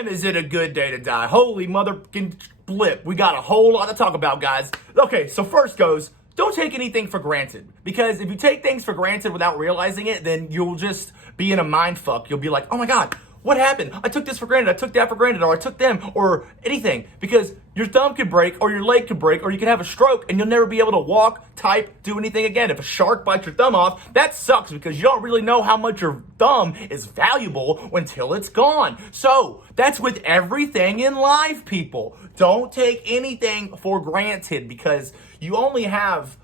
Damn, is it a good day to die? Holy motherfucking blip. We got a whole lot to talk about, guys. Okay, so first goes, don't take anything for granted. Because if you take things for granted without realizing it, then you'll just be in a mind fuck. You'll be like, oh my God, what happened? I took this for granted, I took that for granted, or I took them, or anything. Because your thumb could break, or your leg could break, or you could have a stroke, and you'll never be able to walk, type, do anything again. If a shark bites your thumb off, that sucks because you don't really know how much your thumb is valuable until it's gone. So, that's with everything in life, people. Don't take anything for granted because you only have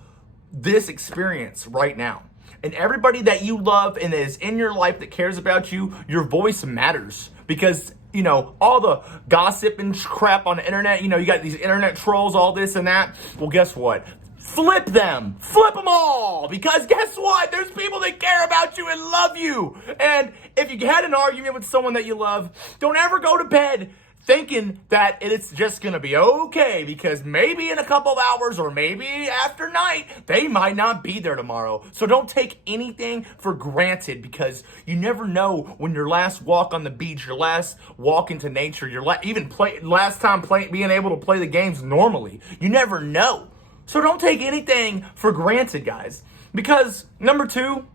this experience right now. And everybody that you love and is in your life that cares about you, your voice matters. Because, you know, all the gossip and crap on the internet, you know, you got these internet trolls, all this and that. Well, guess what? Flip them. Flip them all. Because guess what? There's people that care about you and love you. And if you had an argument with someone that you love, don't ever go to bed thinking that it's just gonna be okay because maybe in a couple of hours or maybe after night, they might not be there tomorrow. So don't take anything for granted because you never know when your last walk on the beach, your last walk into nature, your last time being able to play the games normally. You never know. So don't take anything for granted, guys. Because number two,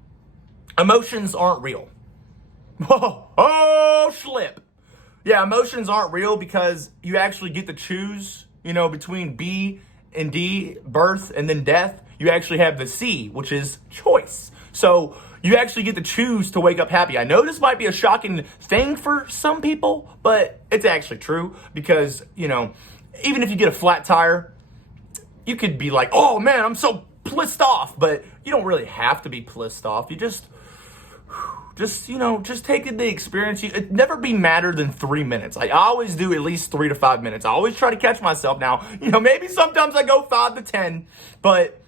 emotions aren't real. Whoa, oh, slip. Yeah, emotions aren't real because you actually get to choose, you know, between B and D, birth and then death. You actually have the C, which is choice. So you actually get to choose to wake up happy. I know this might be a shocking thing for some people, but it's actually true because, you know, even if you get a flat tire, you could be like, oh man, I'm so pissed off, but you don't really have to be pissed off. You just take in the experience. It never be madder than 3 minutes. I always do at least 3 to 5 minutes. I always try to catch myself now. You know, maybe sometimes I go 5 to 10, but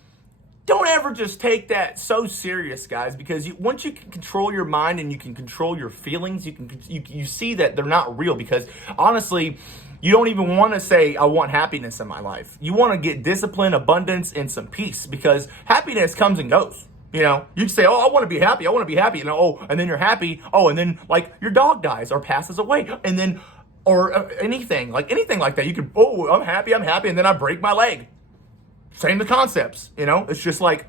don't ever just take that so serious, guys, because once you can control your mind and you can control your feelings, you see that they're not real because honestly, you don't even want to say, I want happiness in my life. You want to get discipline, abundance, and some peace because happiness comes and goes. You know, you say, oh, I want to be happy. And then you're happy. Oh, and then like your dog dies or passes away. And then, or anything like that. You could, oh, I'm happy. And then I break my leg. Same the concepts, you know, it's just like,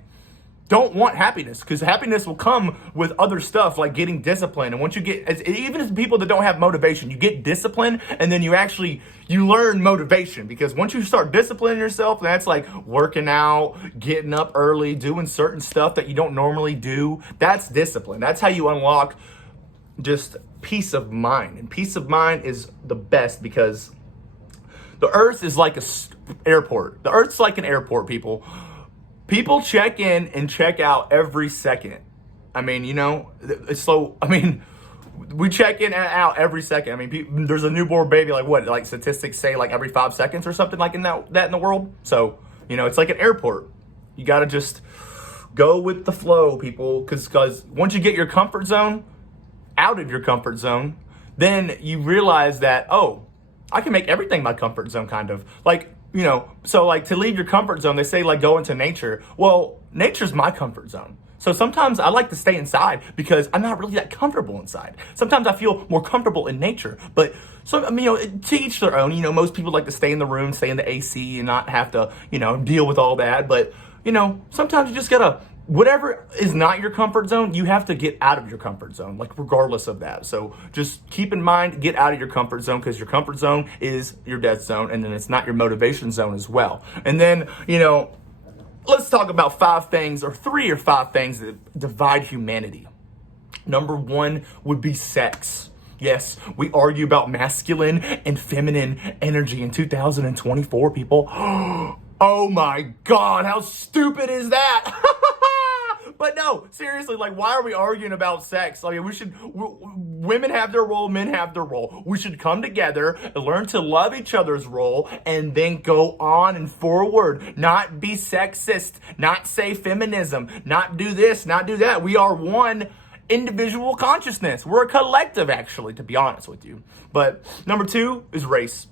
don't want happiness because happiness will come with other stuff like getting discipline. And once you get, even as people that don't have motivation, you get discipline and then you learn motivation because once you start disciplining yourself, that's like working out, getting up early, doing certain stuff that you don't normally do. That's discipline. That's how you unlock just peace of mind. And peace of mind is the best because the earth is like an airport. The earth's like an airport, people. People check in and check out every second. I mean, you know, we check in and out every second. I mean, there's a newborn baby, like statistics say, like every 5 seconds or something like in that in the world. So, you know, it's like an airport. You got to just go with the flow, people, because once you get your comfort zone, out of your comfort zone, then you realize that, oh, I can make everything my comfort zone kind of. Like, you know, so like to leave your comfort zone, they say like go into nature. Well, nature's my comfort zone. So sometimes I like to stay inside because I'm not really that comfortable inside. Sometimes I feel more comfortable in nature. But so, I mean, you know, to each their own. You know, most people like to stay in the room, stay in the AC and not have to, you know, deal with all that. But, you know, sometimes you just gotta, whatever is not your comfort zone, you have to get out of your comfort zone, like regardless of that. So just keep in mind, get out of your comfort zone because your comfort zone is your death zone and then it's not your motivation zone as well. And then, you know, let's talk about 3 or 5 things that divide humanity. Number 1 would be sex. Yes, we argue about masculine and feminine energy in 2024, people. Oh my God, how stupid is that? But no, seriously, like, why are we arguing about sex? I mean, women have their role, men have their role. We should come together and learn to love each other's role and then go on and forward, not be sexist, not say feminism, not do this, not do that. We are one individual consciousness. We're a collective, actually, to be honest with you. But number 2 is race.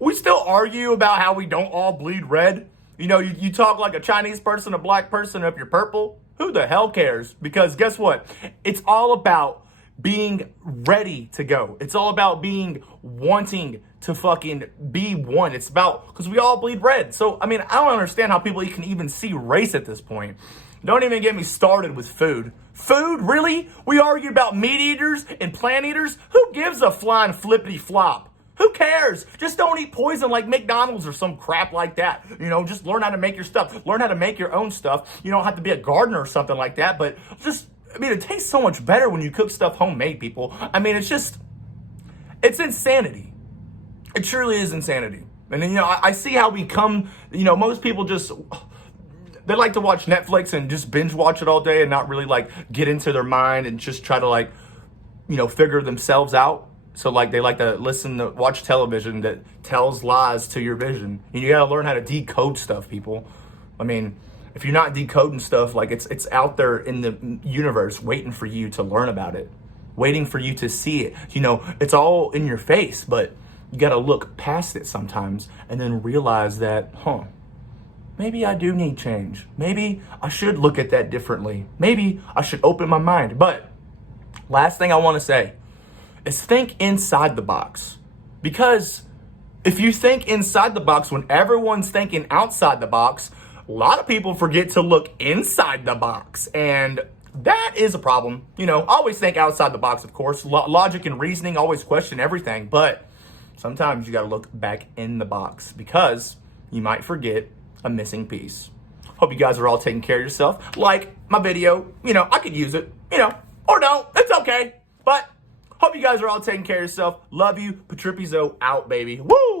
We still argue about how we don't all bleed red. You know, you talk like a Chinese person, a black person, if you're purple, who the hell cares? Because guess what? It's all about being ready to go. It's all about being wanting to fucking be one. It's about, because we all bleed red. So, I mean, I don't understand how people can even see race at this point. Don't even get me started with food. Food, really? We argue about meat eaters and plant eaters? Who gives a flying flippity flop? Who cares? Just don't eat poison like McDonald's or some crap like that. You know, just learn how to make your stuff. Learn how to make your own stuff. You don't have to be a gardener or something like that, but just, I mean, it tastes so much better when you cook stuff homemade, people. I mean, it's insanity. It truly is insanity. And then, you know, I see how we come, you know, most people just, they like to watch Netflix and just binge watch it all day and not really like get into their mind and just try to like, you know, figure themselves out. So like they like to watch television that tells lies to your vision. And you gotta learn how to decode stuff, people. I mean, if you're not decoding stuff, like it's out there in the universe waiting for you to learn about it, waiting for you to see it. You know, it's all in your face, but you gotta look past it sometimes and then realize that, maybe I do need change. Maybe I should look at that differently. Maybe I should open my mind. But last thing I wanna say is think inside the box. Because if you think inside the box when everyone's thinking outside the box, a lot of people forget to look inside the box. And that is a problem. You know, always think outside the box, of course. Logic and reasoning, always question everything. But sometimes you got to look back in the box because you might forget a missing piece. Hope you guys are all taking care of yourself. Like my video, you know, I could use it, you know, or don't. It's okay. But hope you guys are all taking care of yourself. Love you. Patripizo out, baby. Woo!